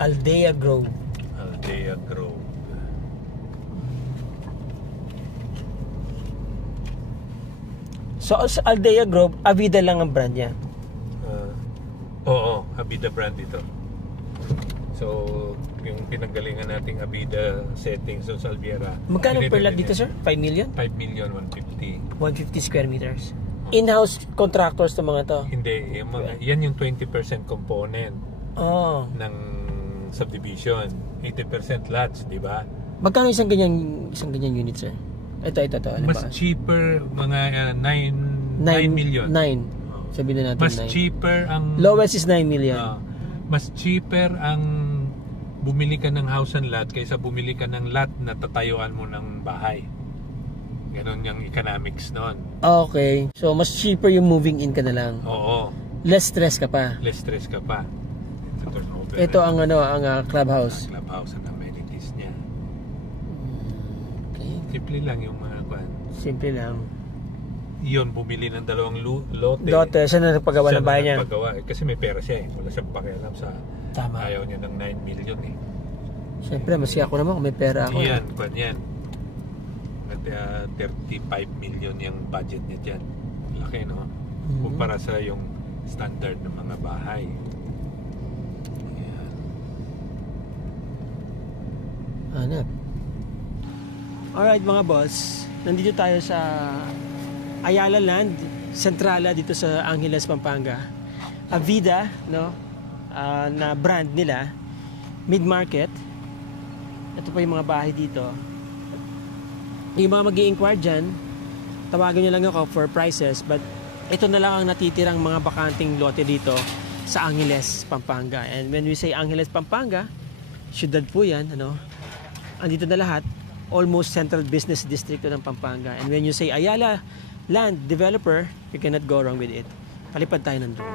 Aldea Grove. Aldea Grove. So sa Aldea Grove, Avida lang ang brand niya. Oo, Avida brand ito. So, yung pinanggalingan nating Avida settings sa Alviera. Magkano per lot dito, sir? 5 million? 5 million, 150. 150 square meters. In-house contractors to mga to? Hindi, yan yung 20% component ng subdivision. 80% lots, di ba? Magkano isang ganyan unit, sir? Ito. Ano mas ba? cheaper, mga 9 million. 9. Sabihin na natin Mas 9. cheaper ang... Lowest is 9 million. Mas cheaper ang bumili ka ng house and lot kaysa bumili ka ng lot na tatayuan mo ng bahay. Ganon yung economics nun. Okay. So, mas cheaper yung moving in ka na lang. Oo. Less stress ka pa. Less stress ka pa. Ito ang clubhouse. Clubhouse ang amenities niya. Okay. Simple lang yung mga kwan. Simple lang. Yun, bumili ng dalawang lote. Siya na nagpagawa ng bahay niya. Kasi may pera siya eh. Wala siyang pakialam sa... Tama. Ayaw niya ng 9 million eh. Siyempre, masaya ako naman kung may pera ako. Yan, kwan yan. At 35 million yung budget niya dyan. Laki, no? Kumpara sa yung standard ng mga bahay. Yan. Hanap. Alright mga boss, nandito tayo sa Ayala Land, Centrala dito sa Angeles, Pampanga. Avida, no? Na brand nila, mid-market. Ito pa yung mga bahay dito. Yung mga mag-i-inquire dyan, tawagan nyo lang ako for prices, but ito na lang ang natitirang mga bakanting lote dito sa Angeles, Pampanga. And when we say Angeles, Pampanga, syudad po yan, ano? Andito na lahat, almost central business district ng Pampanga. And when you say Ayala Land Developer, you cannot go wrong with it. Palipad tayo nandun.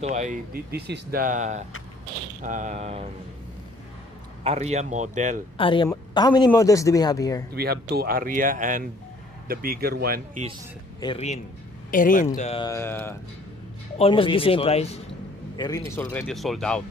Ito ay, this is the Aria model. How many models do we have here? We have 2 Aria, and the bigger one is Erin. Erin. But, Almost Erin the same is price. Erin is already sold out.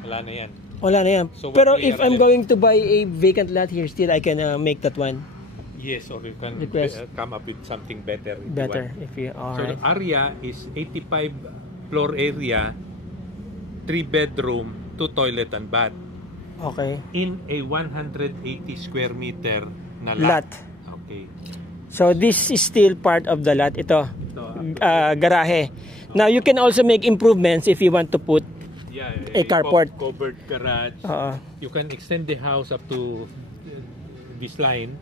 Wala na yan. Wala na yan. So what Pero we if are I'm left- going to buy a vacant lot here, still I can make that one Yes, or you can Request. come up with something better. if you better. want. If you, So alright. the Aria is 85 floor area, 3 bedroom, 2 toilet and bath. Okay. In a 180 square meter na Lot. lot. Okay. So this is still part of the lot. Ito, garahe. Now you can also make improvements if you want to put Yeah, a carport. Covered garage. You can extend the house up to this line.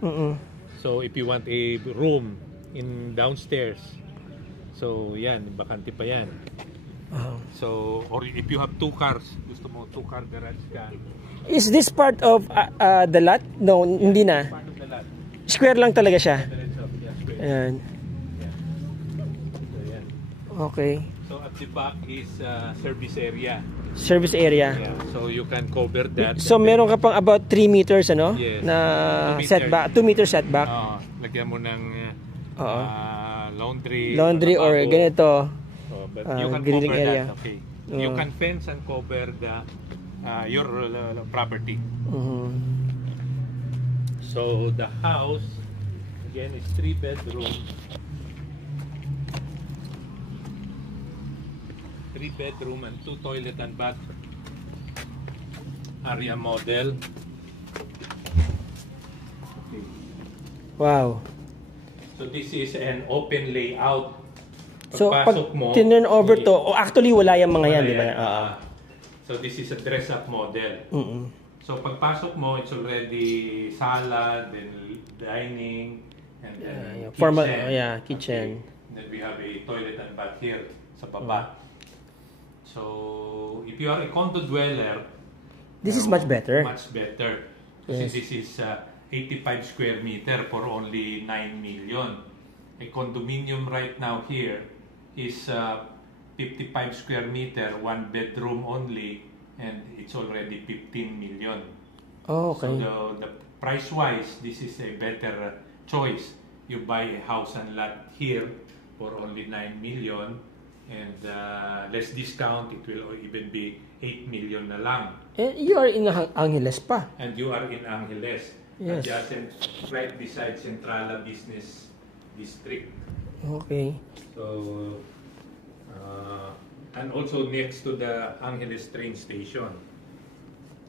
So if you want a room in downstairs, so yan, bakante pa yan. So, or if you have 2 cars, gusto mo 2-car garage ka. Is this part of the lot? No, hindi na. Part of the lot. Square lang talaga siya. Yeah, square. Ayan. So, yan. Okay. So at the back is service area. Service area. Yeah. So you can cover that. So meron ka pang about 3 meters ano? Yes. Na 2 meters. setback, 2 meter setback. Lagyan mo ng Oo. laundry. Laundry or lavabo. ganito. But you can grilling cover area. that. Okay. You can fence and cover the your property. So the house again is 3 bedroom. 3 bedroom and 2 toilet and bath. Aria model. Okay. Wow. So this is an open layout. So pag Pagpasok mo, tinurn over to, actually wala yung mga yan, wala di ba? yan. So this is a dress-up model. So pagpasok mo, it's already sala, then dining, and then kitchen. Formal, kitchen. Okay. Then we have a toilet and bath here sa baba. So if you are a condo dweller, This is much better. Much better. Kasi this is 85 square meter for only 9 million. A condominium right now here is 55 square meter, 1 bedroom only, and it's already 15 million. Oh, okay. So the price-wise, this is a better choice. You buy a house and lot here for only 9 million, and less discount, it will even be 8 million na lang. You are in Angeles pa. And you are in Angeles, Yes. adjacent right beside Centrala Business District. Okay. So, and also next to the Angeles train station.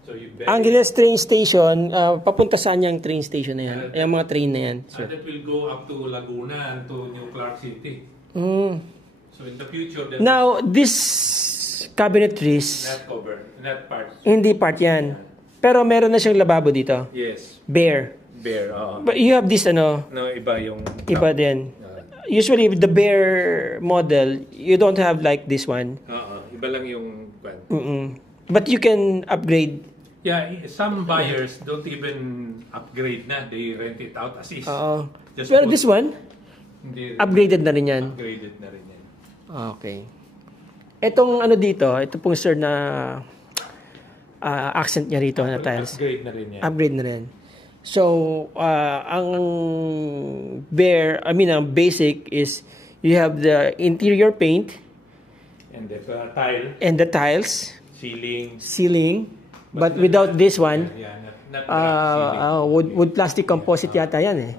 So you Angeles train station, papunta saan yung train station na yan? Yung mga train na yan. So, that will go up to Laguna and to New Clark City. So in the future, that now, this cabinetries, not cover, not part. hindi part yan. Pero meron na siyang lababo dito. Yes, Bare. bare. But you have this, No, iba yung iba din. Usually, the bare model, you don't have like this one. Iba lang yung But you can upgrade. Yeah, some buyers don't even upgrade na. They rent it out as is. Just Pero put- this one, Hindi, upgraded na rin yan. upgraded na rin yan. Okay. Etong ano dito, ito pong sir na accent niya rito na tiles. Upgrade na rin yan. Upgrade na rin. So, ang ang basic is you have the interior paint And the tile, and the tiles, ceiling. but without this one, Yeah, not ceiling. wood plastic composite yata yan eh.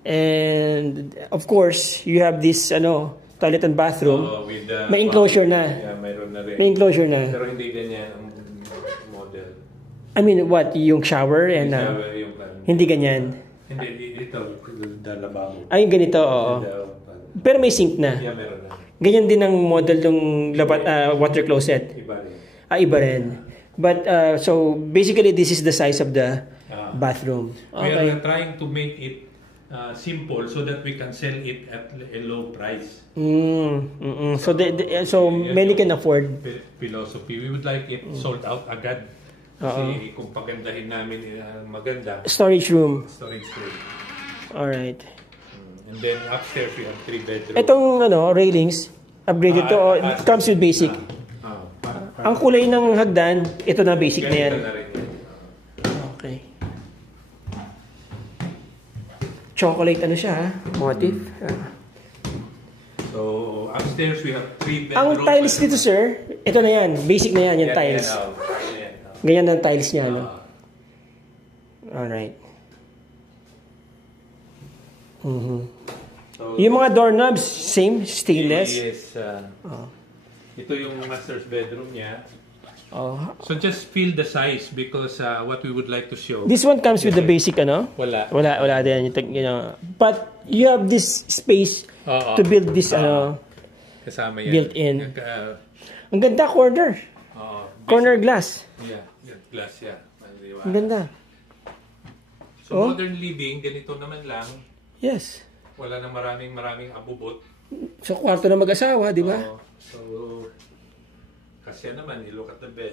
And of course, you have this toilet and bathroom. With the May enclosure na. Yeah, mayroon na rin. May enclosure na. Pero hindi ganyan ang model. I mean, what? Yung shower and Shower yung hindi ganyan. Hindi, dito, the lababo. Ay, ganito, oo. Pero may sink na. Yeah, meron na. Ganyan din ang model ng water closet. Iba rin. Iba rin. But, so, basically, this is the size of the bathroom. We Okay. are trying to make it simple so that we can sell it at a low price. So many can afford. Philosophy. We would like it sold out agad. Kasi kung pagandahin namin maganda, Storage room. storage room. Alright. And then upstairs we have 3 bedrooms. Itong railings, upgraded to, or it comes with basic. Ang kulay ng hagdan, ito na basic na yan. Ganito na rin yan. Okay. Chocolate ano siya ha? Motif. So, upstairs we have 3 bedrooms. Ang tiles dito sir, ito na yan. Basic na yan, yung tiles. Ganyan ang tiles niya, no? Alright. So, yung mga doorknobs, same, stainless. Yes. Ito yung master's bedroom niya. Oh. So just feel the size because what we would like to show. This one comes with the basic, ano? Wala. Wala din. You know. But you have this space to build this, kasama yan. built in. Ang ganda, corner. Corner glass. Yeah, glass, yeah. Ang ganda. So modern living, ganito naman lang. Yes. Wala nang maraming abubot. So kwarto na mag-asawa, di ba? So, kasi naman, you look at the bed.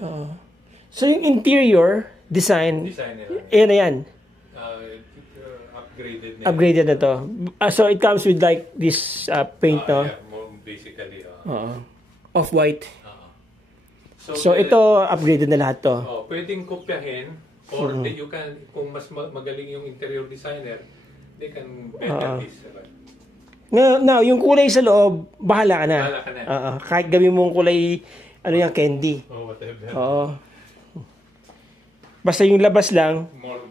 So yung interior design nila. Yan na yan. Upgraded na. Upgraded na to. So it comes with like this paint, no? Yeah, basically. Off-white. So ito, upgraded na lahat to. Pwedeng kopyahin or you can, kung mas magaling yung interior designer, they can better this. Now, yung kulay sa loob, bahala ka na. Bahala ka na. Kahit gawin mong kulay, ano yung candy. Whatever. Oo. Basta yung labas lang. More or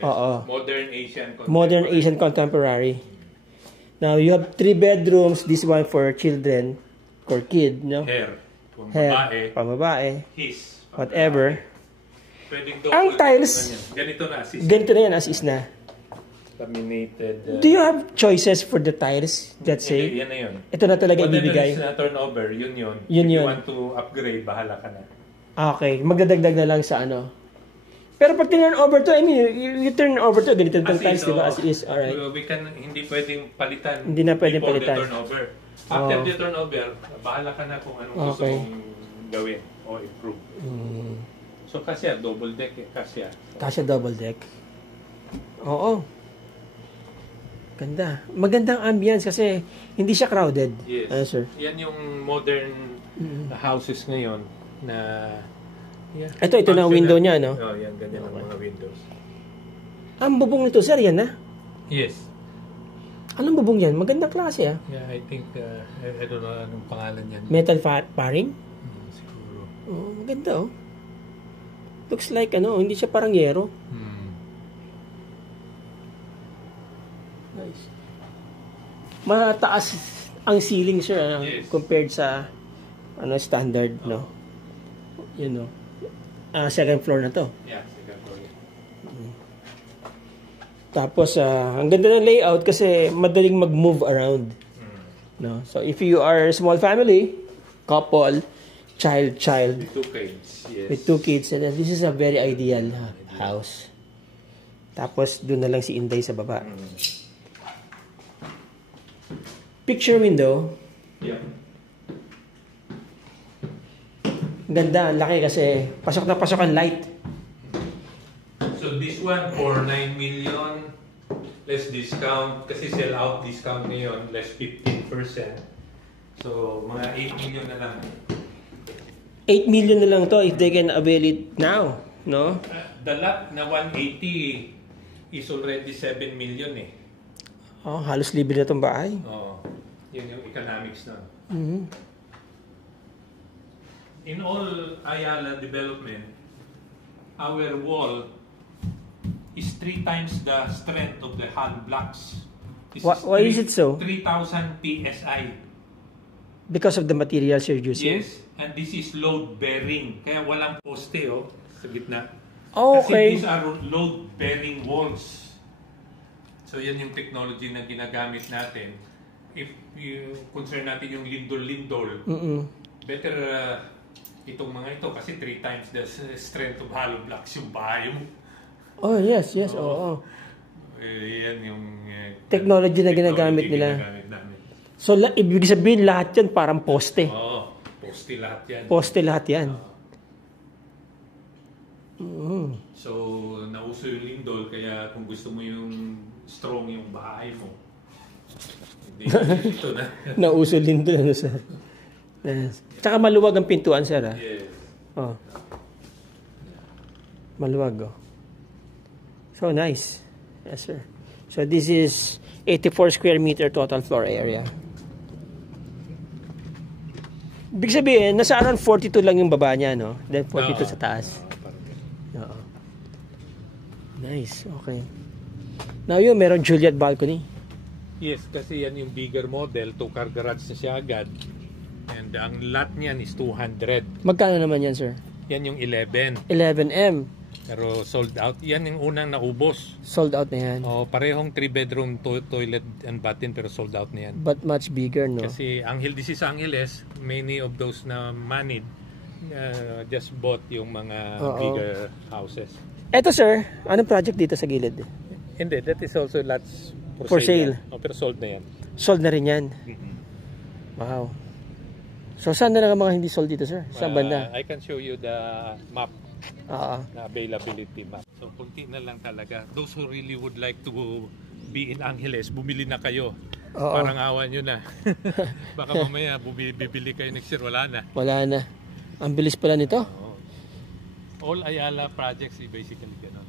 less. Modern Asian contemporary. Now, you have 3 bedrooms. This one for children, for kid, no? Hair. Pambabae. His. Whatever. Pwedeng Ang tiles, ganito na, ganito na yan, as is na. Laminated. Do you have choices for the tiles? Let's say. Yan na yun. Ito na talaga ibibigay. Na turnover, yun. If yun. you want to upgrade, bahala ka na. Okay, magdadagdag na lang sa ano. Pero pag turn over to, I mean, you turn over to, ganito itong tiles, di ba? As is, alright. Hindi pwedeng palitan. Hindi na pwedeng palitan. The turnover. After the turnover, bahala ka na kung anong gusto mong gawin o improve. So, kasya, double deck eh. Kasya double deck. Oo. Ganda. Magandang ambience kasi hindi siya crowded. Yes. Sir. Yan yung modern houses ngayon na Ito na window niya, no? Yan, ganyan ang mga windows. Ang bubong nito, sir, yan na? Yes. Anong bubong yan? Magandang klase, ah. Yeah, I think, I don't know anong pangalan yan. Metal paring? Siguro. Maganda, oh. Looks like, hindi siya parang yero. Nice. Mataas ang ceiling, sir, yes. Compared sa standard, no? You know. Second floor na to. Yeah, second floor. Tapos, ang ganda ng layout kasi madaling mag-move around. No? So, if you are a small family, couple, child. With 2 kids, yes. With 2 kids, and this is a very ideal house. Tapos, doon na lang si Inday sa baba. Picture window. Yeah. Ganda, ang laki kasi pasok na pasok ang light. So this one for 9 million, less discount, kasi sell out discount ngayon, less 15%. So mga 8 million na lang. 8 million na lang to if they can avail it now, no? The lot na 180 is already 7 million eh. Halos libre na tong bahay. Yun yung economics na. Mm-hmm. In all Ayala development, our wall is 3 times the strength of the hull blocks. Why is it so? 3,000 PSI. Because of the materials you're using? Yes, and this is load bearing. Kaya walang poste sa gitna. Okay. Kasi these are load bearing walls. So yan yung technology na ginagamit natin. If you concern natin yung lindol-lindol, better itong mga ito kasi 3 times the strength of hollow blocks yung bahay mo. Oh, yes. Oo. Yan yung technology na ginagamit nila. So, ibig sabihin lahat yan parang poste. Poste lahat yan. Poste lahat yan. So, nauso yung lindol kaya kung gusto mo yung strong yung bahay mo, ito na. Nauso lindol, sir. Yes. Tsaka maluwag ang pintuan, sir. Yes. Oh. Maluwag, oh. So nice. Yes, sir. So this is 84 square meter total floor area. Ibig sabihin, nasa around 42 lang yung baba niya, no? Then 42 sa taas. Oo. Nice, okay. Now yun, meron Juliet balcony. Yes, kasi yan yung bigger model, 2-car garage na siya agad. And ang lot niyan is 200. Magkano naman yan, sir? Yan yung 11. 11M. Pero sold out. Yan yung unang naubos. Sold out na yan. Oh, parehong 3-bedroom toilet and bathroom pero sold out na yan. But much bigger, no? Kasi this is Angeles, many of those na manid just bought yung mga bigger houses. Eto, sir, anong project dito sa gilid? Hindi, that is also lots For sale. Oh, pero sold na yan. Sold na rin yan. Wow. So, saan na lang ang mga hindi sold dito, sir? Saan banda? I can show you the map. Na availability map. So, kunti na lang talaga. Those who really would like to be in Angeles, bumili na kayo. Parang awa nyo na. Baka mamaya bibili kayo next year, wala na. Wala na. Ang bilis pala nito. All Ayala projects basically gano'n.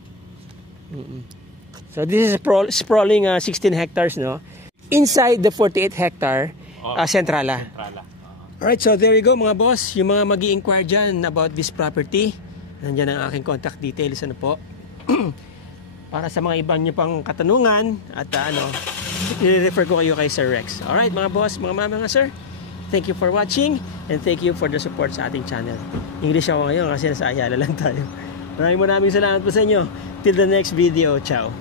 So this is sprawling 16 hectares, no? Inside the 48 hectare Centrala. Alright, so there you go mga boss. Yung mga mag-i-inquire dyan about this property, nandiyan ang aking contact details, ano po. Para sa mga ibang nyo pang katanungan at i-refer ko kayo kay Sir Rex. Alright mga boss, mga mama nga sir, thank you for watching and thank you for the support sa ating channel. English ako ngayon kasi nasa Ayala lang tayo. Maraming salamat po sa inyo. Till the next video. Ciao.